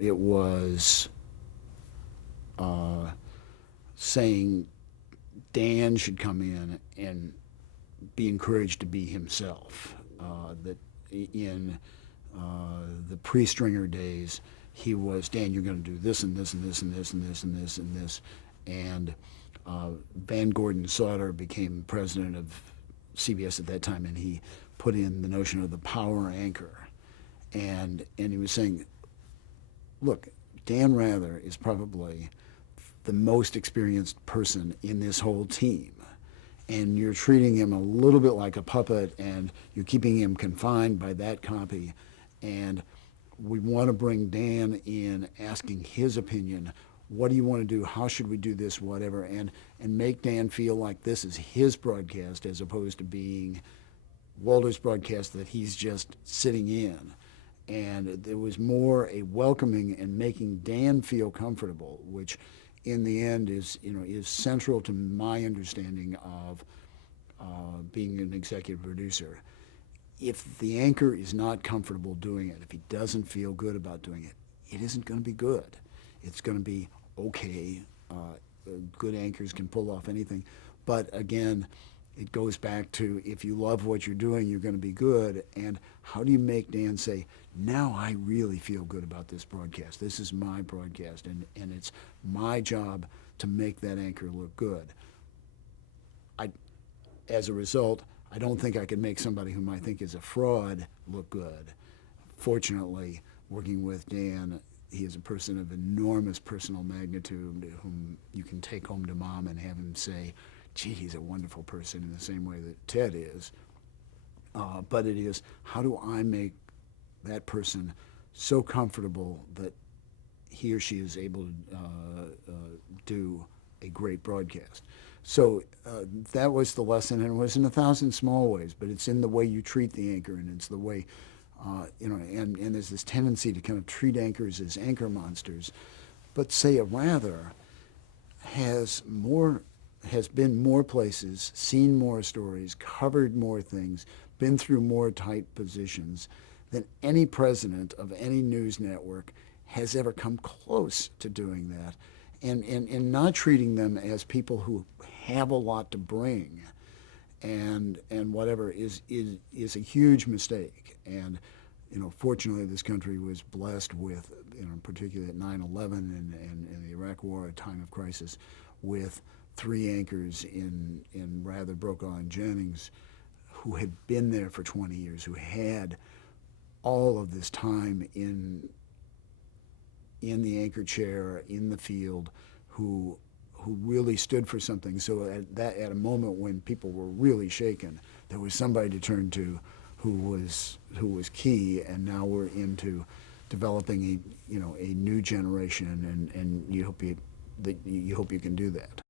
It was saying Dan should come in and be encouraged to be himself. That in the pre-Stringer days, he was, Dan, you're going to do this and this and this and this and this and this and this. And Van Gordon Sauter became president of CBS at that time, and he put in the notion of the power anchor. And he was saying, look, Dan Rather is probably the most experienced person in this whole team. And you're treating him a little bit like a puppet, and you're keeping him confined by that copy. And we want to bring Dan in, asking his opinion. What do you want to do? How should we do this? Whatever. And make Dan feel like this is his broadcast as opposed to being Walter's broadcast that he's just sitting in. And there was more a welcoming and making Dan feel comfortable, which in the end is central to my understanding of being an executive producer. If the anchor is not comfortable doing it, if he doesn't feel good about doing it, it isn't going to be good. It's going to be okay. Good anchors can pull off anything. But again, it goes back to, if you love what you're doing, you're going to be good. And how do you make Dan say, now I really feel good about this broadcast. This is my broadcast, and it's my job to make that anchor look good. As a result, I don't think I can make somebody whom I think is a fraud look good. Fortunately, working with Dan, he is a person of enormous personal magnitude whom you can take home to mom and have him say, gee, he's a wonderful person, in the same way that Ted is. But it is, how do I make that person so comfortable that he or she is able to do a great broadcast? So that was the lesson, and it was in 1,000 small ways, but it's in the way you treat the anchor, and it's the way, and there's this tendency to kind of treat anchors as anchor monsters. But say a Rather has been more places, seen more stories, covered more things, been through more tight positions than any president of any news network has ever come close to doing that. And not treating them as people who have a lot to bring and whatever is a huge mistake. And fortunately, this country was blessed with, particularly at 9/11 and the Iraq War, a time of crisis, with three anchors in Rather, Brokaw, and Jennings, who had been there for 20 years, who had all of this time in the anchor chair, in the field, who really stood for something. So at a moment when people were really shaken, there was somebody to turn to who was key. And now we're into developing a new generation, and you hope you can do that.